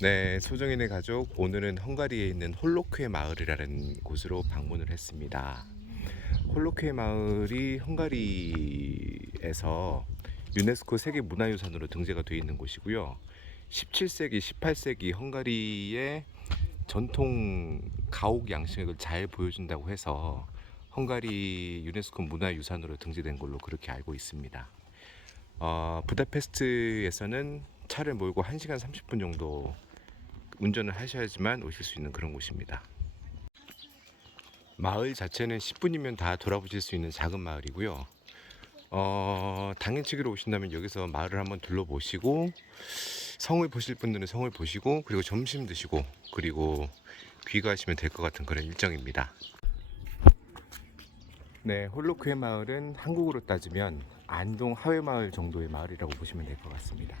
네, 소정인의 가족 오늘은 헝가리에 있는 홀로크의 마을이라는 곳으로 방문을 했습니다. 홀로크의 마을이 헝가리에서 유네스코 세계 문화유산으로 등재가 되어 있는 곳이고요. 17세기, 18세기 헝가리의 전통 가옥 양식을 잘 보여준다고 해서 헝가리 유네스코 문화유산으로 등재된 걸로 그렇게 알고 있습니다. 어, 부다페스트에서는 차를 몰고 1시간 30분 정도 운전을 하셔야지만 오실 수 있는 그런 곳입니다. 마을 자체는 10분이면 다 돌아보실 수 있는 작은 마을이고요. 어, 당연치기로 오신다면 여기서 마을을 한번 둘러보시고 성을 보실 분들은 성을 보시고 그리고 점심 드시고 그리고 귀가하시면 될 것 같은 그런 일정입니다. 네, 홀로크의 마을은 한국으로 따지면 안동 하회 마을 정도의 마을이라고 보시면 될 것 같습니다.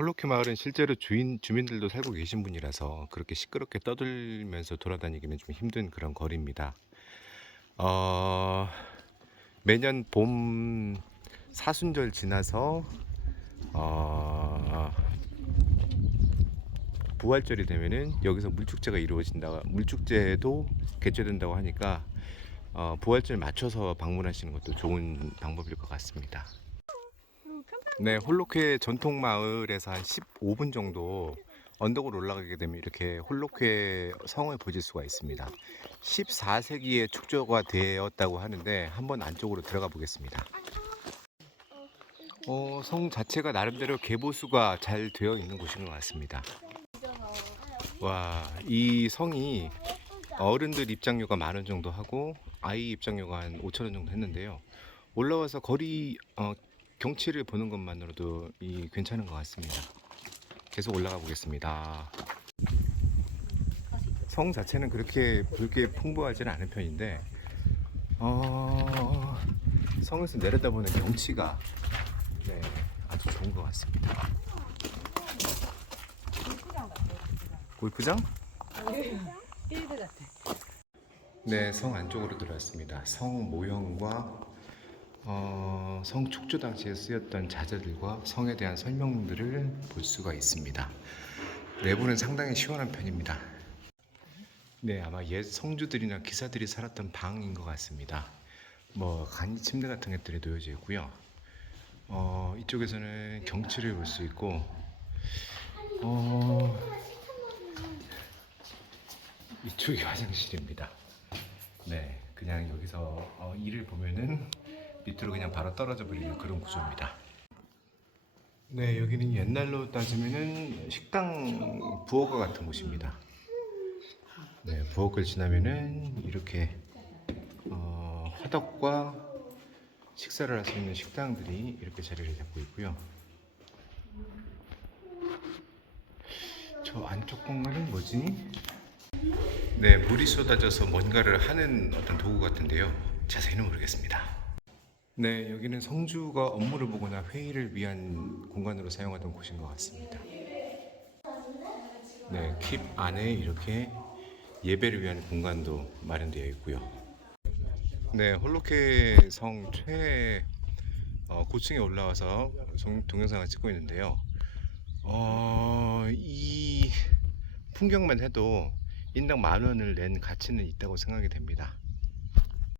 홀로케 마을은 실제로 주인 주민들도 살고 계신 분이라서 그렇게 시끄럽게 떠들면서 돌아다니기는 좀 힘든 그런 거리입니다. 어, 매년 봄 사순절 지나서 어, 부활절이 되면은 여기서 물축제가 이루어진다. 물축제도 개최된다고 하니까 어, 부활절 맞춰서 방문하시는 것도 좋은 방법일 것 같습니다. 네, 홀로케 전통 마을에서 한 15분 정도 언덕으로 올라가게 되면 이렇게 홀로케 성을 보실 수가 있습니다. 14세기에 축조가 되었다고 하는데 한번 안쪽으로 들어가 보겠습니다. 어, 성 자체가 나름대로 개보수가 잘 되어 있는 곳인 것 같습니다. 와, 이 성이 어른들 입장료가 만 원 정도 하고 아이 입장료가 한 5천 원 정도 했는데요. 올라와서 거리 어, 경치를 보는 것만으로도 이 괜찮은 것 같습니다. 계속 올라가 보겠습니다. 성 자체는 그렇게 붉게 풍부하지는 않은 편인데 어, 성에서 내려다보는 경치가 네, 아주 좋은 것 같습니다. 골프장? 필드 같아. 네, 성 안쪽으로 들어왔습니다. 성 모형과 어, 성 축조 당시에 쓰였던 자재들과 성에 대한 설명들을 볼 수가 있습니다. 내부는 상당히 시원한 편입니다. 네, 아마 옛 성주들이나 기사들이 살았던 방인 것 같습니다. 뭐 간이 침대 같은 것들이 놓여져 있고요. 어, 이쪽에서는 경치를 볼 수 있고, 어, 이쪽이 화장실입니다. 네, 그냥 여기서 어, 이를 보면은 밑으로 그냥 바로 떨어져 버리는 그런 구조입니다. 네, 여기는 옛날로 따지면은 식당 부엌과 같은 곳입니다. 네, 부엌을 지나면은 이렇게 어, 화덕과 식사를 할 수 있는 식당들이 이렇게 자리를 잡고 있고요. 저 안쪽 공간은 뭐지? 네, 물이 쏟아져서 뭔가를 하는 어떤 도구 같은데요. 자세히는 모르겠습니다. 네, 여기는 성주가 업무를 보거나 회의를 위한 공간으로 사용하던 곳인 것 같습니다. 네, 킵 안에 이렇게 예배를 위한 공간도 마련되어 있고요. 네, 홀로케 성최 어, 고층에 올라와서 동- 동영상을 찍고 있는데요. 어, 이 풍경만 해도 인당 만 원을 낸 가치는 있다고 생각이 됩니다.